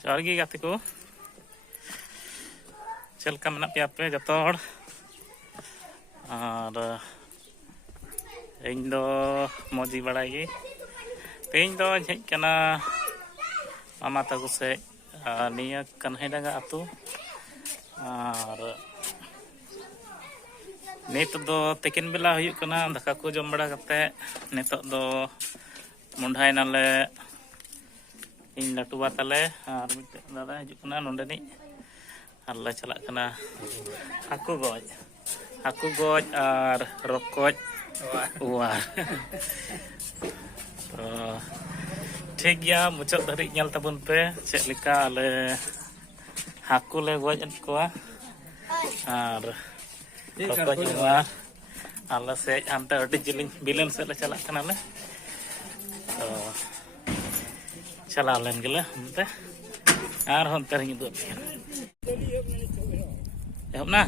Jogar gi gati ko chel ka mena pe ape joto hor ar ᱤᱧ ᱫᱚ ᱢᱚᱡᱽ ᱜᱮ ᱵᱟᱲᱟᱭ ᱜᱮ ᱛᱮᱦᱮᱧ ᱫᱚ ᱦᱮᱡ ᱠᱟᱱᱟ ᱢᱟᱢᱟ ᱛᱟᱠᱚ ᱥᱮᱡ ᱱᱤᱭᱟᱹ ᱠᱟᱱᱦᱟᱭᱰᱟᱸᱜᱟ ᱟᱹᱛᱩ ᱟᱨ ᱱᱤᱛ ᱫᱚ ᱛᱤᱠᱤᱱ ᱵᱮᱞᱟ ᱦᱩᱭᱩᱜ ᱠᱟᱱᱟ ᱫᱟᱠᱟ ᱠᱚ ᱡᱚᱢ ᱵᱟᱲᱟ ᱠᱟᱛᱮ ᱱᱤᱛᱚᱜ ᱫᱚ ᱢᱚᱸᱰᱷᱟᱭ ᱱᱟᱞᱮ ᱤᱧ ᱞᱟᱹᱴᱩ ᱵᱟ ᱛᱟᱞᱮ ᱟᱨ ᱢᱤᱫᱴᱮᱱ ᱫᱟᱫᱟ ᱦᱤᱡᱩᱜ ᱠᱟᱱᱟ ᱱᱚᱸᱰᱮᱱᱤᱡ ᱟᱨ ᱞᱮ ᱪᱟᱞᱟᱜ ᱠᱟᱱᱟ ᱦᱟᱹᱠᱩ ᱜᱚᱡ ᱟᱨ ᱨᱚᱠᱚᱡ ᱚᱣᱟᱨ ᱛᱚ ᱴᱷᱤक ᱜᱮᱭᱟ ᱢᱩᱪᱟᱹᱫ ᱫᱷᱟᱹᱨᱤᱡ ᱧᱮᱞ ᱛᱟᱵᱚᱱ ᱯᱮ ᱪᱮᱫ ᱞᱮᱠᱟ ᱟᱞᱮ ᱦᱟᱹᱠᱩ ᱞᱮ ᱜᱚᱡ ᱮᱫ ᱠᱚᱣᱟ ᱟᱨ ᱨᱚᱠᱚᱡ ᱚᱣᱟᱨ ᱟᱞᱮ ᱥᱮᱡ ᱦᱟᱱᱛᱮ ᱟᱹᱰᱤ ᱡᱤᱞᱤᱧ ᱵᱤᱞᱚᱱ ᱥᱮᱫ ᱞᱮ ᱪᱟᱞᱟᱜ ᱠᱟᱱᱟᱞᱮ ᱛᱚ ᱪᱟᱞᱟᱣ ᱞᱮᱱ ᱜᱮᱞᱮ ᱚᱱᱛᱮ ᱟᱨ ᱦᱚᱸ ᱚᱱᱛᱮ ᱨᱤᱧ ᱩᱫᱩᱜ ᱟᱯᱮᱭᱟ ᱮᱦᱚᱵ ᱱᱟ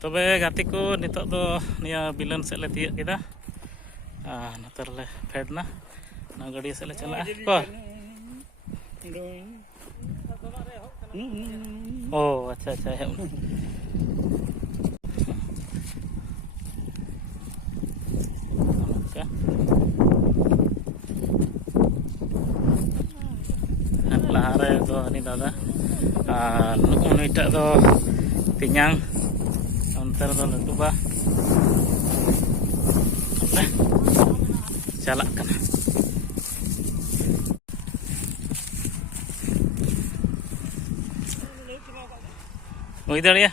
तबे गाती को नितोग दो निया बिलन से ले तियक केदा नते रले फेडना ना गाड़ी से ले चला को ओ अच्छा अच्छा है लहारे दो हनी दादा उनिटा दो तिኛंग अंतर दो लटुबा चला कना हुई दाड़िया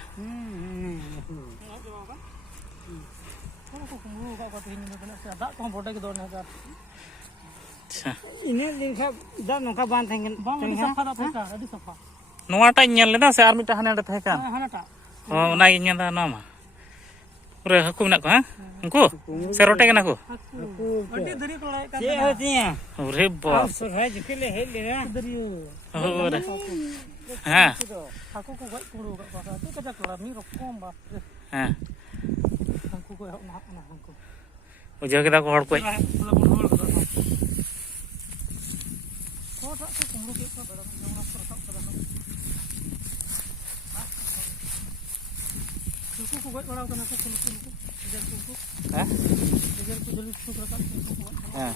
अच्छा इने दिन खा दा नोका बान थेंगन बान सफा दा थेका अडी सफा नोवाटा ñel लेदा से आर मिटा हाने थेका हानाटा ओ ना ᱧᱮᱞ दा ᱱᱚᱣᱟ ᱢᱟ ᱯᱩᱨᱟᱹ ᱦᱟᱹᱠᱩ ᱢᱮᱱᱟᱜ ᱠᱚᱣᱟ ᱩᱱᱠᱩ ᱥᱮ ᱨᱚᱴᱮ ᱠᱟᱱᱟ ᱠᱚ ᱟᱹᱰᱤ ᱫᱟᱹᱨᱤ ᱠᱚ ᱞᱟᱭ ᱠᱟᱱ ᱪᱮᱫ ᱦᱚᱛᱤᱭᱟ ᱚᱨᱮ ᱵᱟᱯ ᱥᱚᱨᱦᱟᱭ ᱡᱩᱠᱤᱞᱮ ᱦᱮᱡ ᱞᱮᱱᱟ ᱫᱟᱹᱨᱤᱭᱚ ᱚᱨᱮ ᱦᱮᱸ ᱦᱟᱹᱠᱩ ᱠᱚ ᱜᱚᱡ ᱠᱩᱲᱩ ᱠᱟᱜ ᱠᱚᱣᱟ ᱛᱚ ᱠᱟᱡᱟ ᱠᱚᱲᱟ ᱢᱤ ᱨᱚᱠᱚᱢ ᱵᱟᱯ ᱦᱮᱸ ᱦᱟᱹᱠᱩ ᱠᱚ ᱮᱦᱚᱵ ᱱᱟᱦᱟᱜ ᱠᱟᱱᱟ ᱦᱟᱹᱠᱩ ᱵᱩᱡᱷᱟᱹᱣ ᱠᱮᱫᱟ ᱠᱚ ᱦᱚᱲ ᱠᱚ ᱦᱚᱲ ᱠᱚ ᱦᱚᱴᱟᱜ ᱠᱚ ᱠᱩᱢᱲᱩ ᱠᱮᱫ ᱠᱚᱣᱟ ᱵᱮᱲᱟ ᱚᱱᱟ ᱠᱚ ᱨᱟᱠᱟᱵ ᱠᱟᱫᱟ ᱦᱟᱹᱠᱩ ᱠᱚ ᱜᱚᱡ ᱵᱟᱲᱟᱣ ᱠᱟᱱᱟ ᱠᱚ ᱠᱩᱞ ᱠᱩ ᱡᱮᱞ ᱠᱩ ᱦᱮᱸ ᱡᱮᱞ ᱠᱩ ᱡᱚᱞᱤ ᱠᱩ ᱨᱟᱠᱟᱵ ᱦᱮᱸ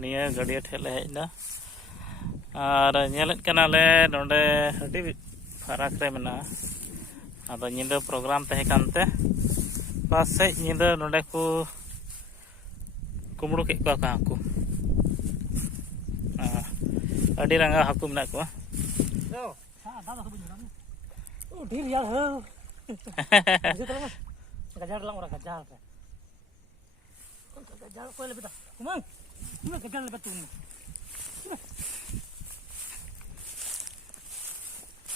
ᱱᱤᱭᱟᱹ ᱜᱟᱹᱰᱤᱭᱟᱹ ᱴᱷᱮᱡ ᱞᱮ ᱦᱮᱡ ᱮᱱᱟ ᱟᱨ ᱧᱮᱞᱮᱫ ᱠᱟᱱᱟᱞᱮ ᱱᱚᱰᱮ ᱟᱹᱰᱤ ᱯᱷᱟᱨᱟᱠ ᱨᱮ ᱢᱮᱱᱟᱜᱼᱟ ᱟᱫᱚ ᱧᱤᱫᱟᱹ ᱯᱨᱳᱜᱨᱟᱢ ᱛᱟᱦᱮᱸ ᱠᱟᱱᱛᱮ ᱯᱟᱥᱮᱡ ᱧᱤᱫᱟᱹ ᱱᱚᱰᱮ ᱠᱚ कुमड़ो के हाकू अड़ी रंगा हाकू मेना को ढेर यार हो गजार ला ओरा गजार पे गजार कोई ले बेटा कुमंग कुमंग गजार ले बेटा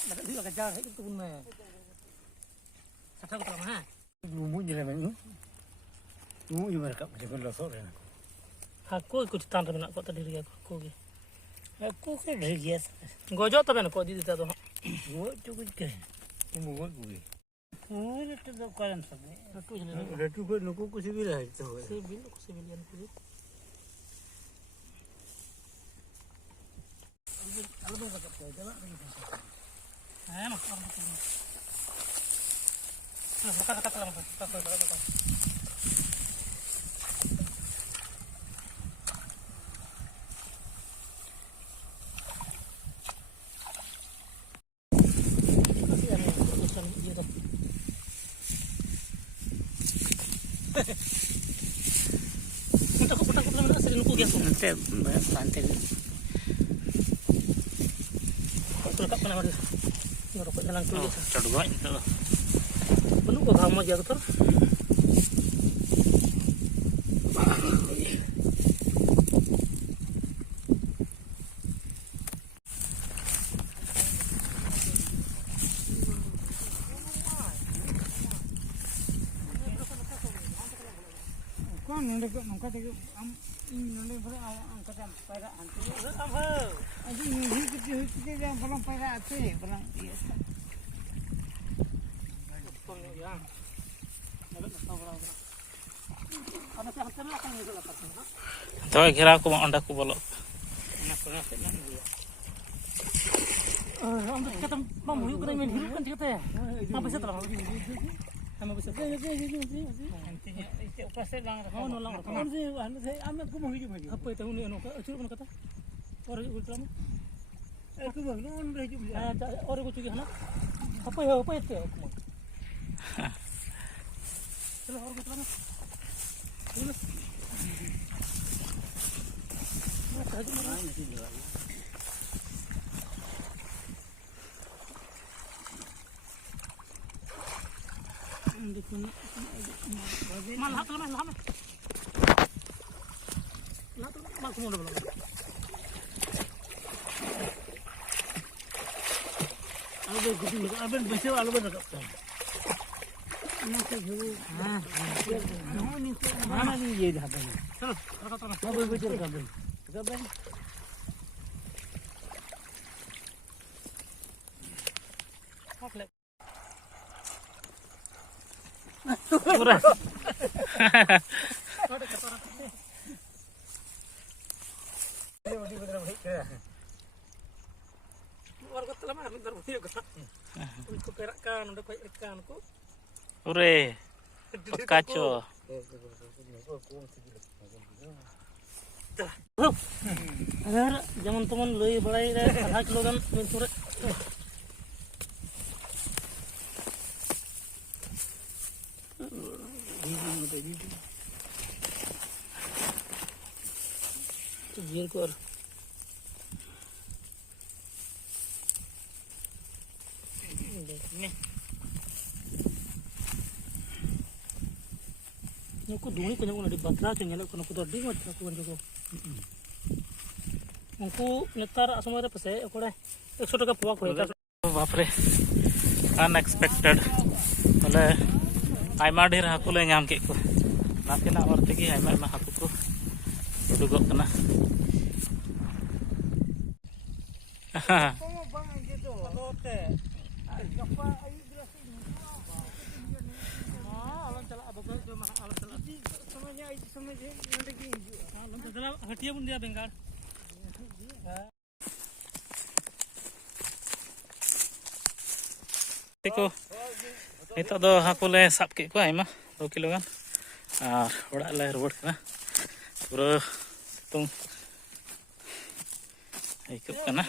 लगा दी गजार है तुम में सटा को तला हां मुंह जले में मुंह ये बरका जब लो सो रे हाकू कुछ तान रे मेना को त ढेर हाकू के ढेर गया गजो तबे न को दी देता तो वो तो कुछ के तुम वो गुई और तो दो करन सब रेटू को नुको कुछ भी रह तो से बिल यान को अलग अलग का तो चला है ना कता nanti pantai rokok mana ada rokok jalan tulis coba gua itu penuh kok kamu aja tuh kok nongka tiga nonde pura angkat jam pada antu apa aja ini kita yang belum pada ate belum iya yang तो घेरा को अंडा को बोलो tengah set nang dia. Untuk kata mam hidup kena main hidup kan kata. Apa bisa terang lagi. Sama bisa. Intinya itu apa set lang. Oh nolang. Kamu sih saya amat aku mau hidup lagi. Apa itu ni anu acur mana kata? Orang itu terang. Aku mau non hidup. Orang itu juga anak. Apa itu aku mau. Terus orang itu terang. Terus. Malah tu lah. Lah tu mak semua dah belum. Alu gudi, abang besar alu benar tak. Nak jauh. Mana ni ye dah abang. Terus, terus. Mau betul abang. Abang. Hafle. Murah. Warga telah mah bentar video kan. Untuk kerakan, udah kayak ikan ku. Ure. Kaco. Agar zaman teman loi balai dah 1 kilogram mencuri. Jil kor. Nuku duni kanya ko na di batra kanya ko nuku tadi mat ko ko. Nuku netar asama re pase okore 100 টাকা পোয়া কই बाप रे unexpected बोले आयमा ढेर हाकु ले नाम के को नासेना और तेगी आयमा हाकु को उडुगो कना हटिया बन दिया बेंगार को नितो दो हाकु ले साब के को आयमा 2 किलो गान और ओड़ा ले रुवाड़ कना पूरा तुम आइकब कना